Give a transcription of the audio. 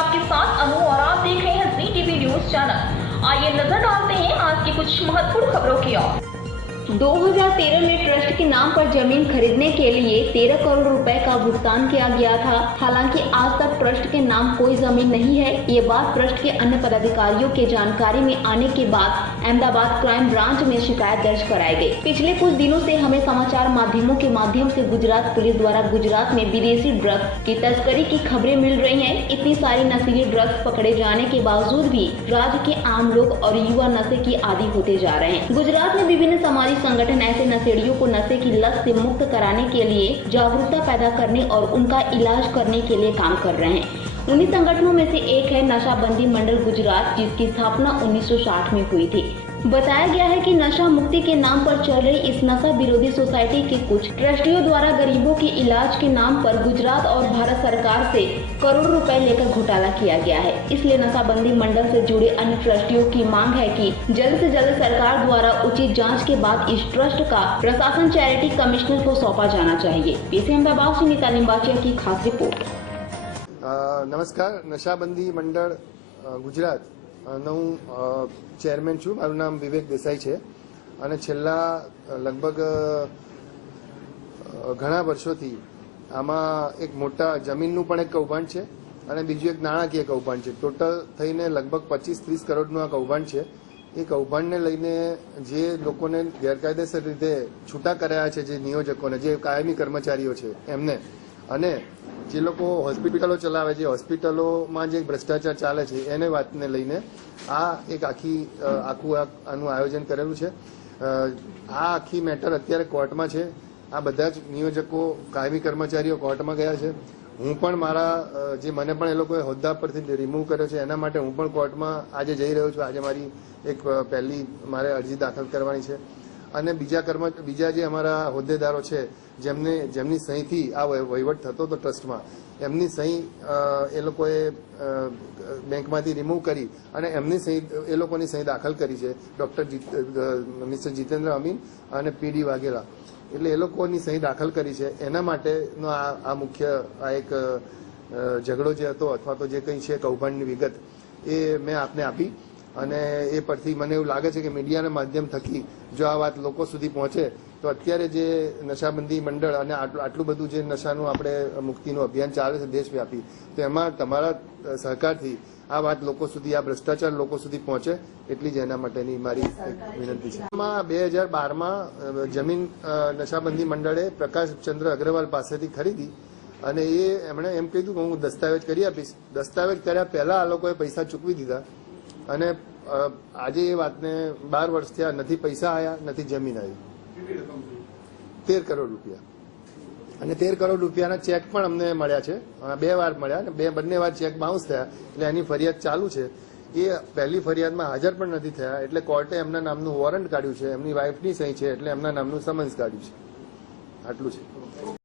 आपके साथ अनु और आप देख रहे हैं जी टीवी न्यूज चैनल। आइए नजर डालते हैं आज की कुछ महत्वपूर्ण खबरों की ओर। 2013 में ट्रस्ट के नाम पर जमीन खरीदने के लिए 13 करोड़ रुपए का भुगतान किया गया था। हालांकि आज तक ट्रस्ट के नाम कोई जमीन नहीं है। ये बात ट्रस्ट के अन्य पदाधिकारियों के जानकारी में आने के बाद अहमदाबाद क्राइम ब्रांच में शिकायत दर्ज कराई गई। पिछले कुछ दिनों से हमें समाचार माध्यमों के माध्यम से गुजरात पुलिस द्वारा गुजरात में विदेशी ड्रग्स की तस्करी की खबरें मिल रही हैं। इतनी सारी नशीली ड्रग्स पकड़े जाने के बावजूद भी राज्य के आम लोग और युवा नशे की आदी होते जा रहे हैं। गुजरात में विभिन्न सामाजिक संगठन ऐसे नशेड़ियों को नशे की लत से मुक्त कराने के लिए जागरूकता पैदा करने और उनका इलाज करने के लिए काम कर रहे हैं। उन्हीं संगठनों में से एक है नशाबंदी मंडल गुजरात, जिसकी स्थापना 1960 में हुई थी। बताया गया है कि नशा मुक्ति के नाम पर चल रही इस नशा विरोधी सोसाइटी के कुछ ट्रस्टियों द्वारा गरीबों के इलाज के नाम पर गुजरात और भारत सरकार से करोड़ रुपए लेकर घोटाला किया गया है। इसलिए नशाबंदी मंडल से जुड़े अन्य ट्रस्टियों की मांग है कि जल्द से जल्द सरकार द्वारा उचित जाँच के बाद इस ट्रस्ट का प्रशासन चैरिटी कमिश्नर को सौंपा जाना चाहिए। पीसी अहमदाबाद से नीता लिंबाचिया की खास रिपोर्ट। नमस्कार, नशाबंदी मंडल गुजरात નું ચેરમેન છું। મારું નામ વિવેક દેસાઈ છે અને છેલ્લા લગભગ ઘણા વર્ષોથી આમાં એક મોટા જમીનનું પણ એક કૌભાંડ છે અને બીજું એક નાણાકીય કૌભાંડ છે। ટોટલ થઈને લગભગ 25-30 કરોડનું આ કૌભાંડ છે। એ કૌભાંડને લઈને જે લોકોને ગેરકાયદેસર રીતે છૂટા કરાયા છે, જે નિયોજકોને, જે કાયમી કર્મચારીઓ છે એમને, અને જે લોકો હોસ્પિટલો ચલાવે છે, હોસ્પિટલોમાં જે ભ્રષ્ટાચાર ચાલે છે એને વાતને લઈને આ એક આખું આનું આયોજન કરેલું છે। આ આખી મેટર અત્યારે કોર્ટમાં છે। આ બધા જ નિયોજકો, કાયમી કર્મચારીઓ કોર્ટમાં ગયા છે। હું પણ મારા જે મને પણ એ લોકોએ હોદ્દા પરથી રિમૂવ કર્યો છે એના માટે હું પણ કોર્ટમાં આજે જઈ રહ્યો છું। આજે મારી એક પહેલી મારે અરજી દાખલ કરવાની છે અને બીજા જે અમારા હોદ્દેદારો છે જેમની સહીથી આ વહીવટ થતો હતો ટ્રસ્ટમાં, એમની સહી એ લોકોએ બેંકમાંથી રિમૂવ કરી અને એમની સહી એ લોકોની સહી દાખલ કરી છે। મિસ્ટર જીતેન્દ્ર અમીન અને પીડી વાઘેલા, એટલે એ લોકોની સહી દાખલ કરી છે। એના માટેનો આ મુખ્ય આ એક ઝઘડો જે હતો અથવા તો જે કંઈ છે કૌભાંડની વિગત એ મેં આપને આપી અને એ પરથી મને એવું લાગે છે કે મીડિયાના માધ્યમ થકી જો આ વાત લોકો સુધી પહોંચે તો અત્યારે જે નશાબંધી મંડળ અને આટલું બધું જે નશાનું આપણે મુક્તિનું અભિયાન ચાલે છે દેશવ્યાપી, તો એમાં તમારા સહકારથી આ વાત લોકો સુધી, આ ભ્રષ્ટાચાર લોકો સુધી પહોંચે એટલી જ એના માટેની મારી વિનંતી છે। આમાં 2012માં જમીન નશાબંધી મંડળે પ્રકાશચંદ્ર અગ્રવાલ પાસેથી ખરીદી અને એમણે એમ કહ્યું કે હું દસ્તાવેજ કરી આપીશ। દસ્તાવેજ કર્યા પહેલા આ લોકોએ પૈસા ચૂકવી દીધા અને આજે એ વાતને 12 વર્ષ થયા, નથી પૈસા આવ્યા, નથી જમીન આવી। 13 કરોડ રૂપિયા અને 13 કરોડ રૂપિયાના ચેક પણ અમને મળ્યા છે। 2 વાર મળ્યા અને બંને વાર ચેક બાઉન્સ થયા, એટલે એની ફરિયાદ ચાલુ છે। એ પહેલી ફરિયાદમાં હાજર પણ નથી થયા, એટલે કોર્ટે એમના નામનું વોરંટ કાઢ્યું છે, એમની વાઇફની સહી છે, એટલે એમના નામનું સમન્સ કાઢ્યું છે। આટલું છે।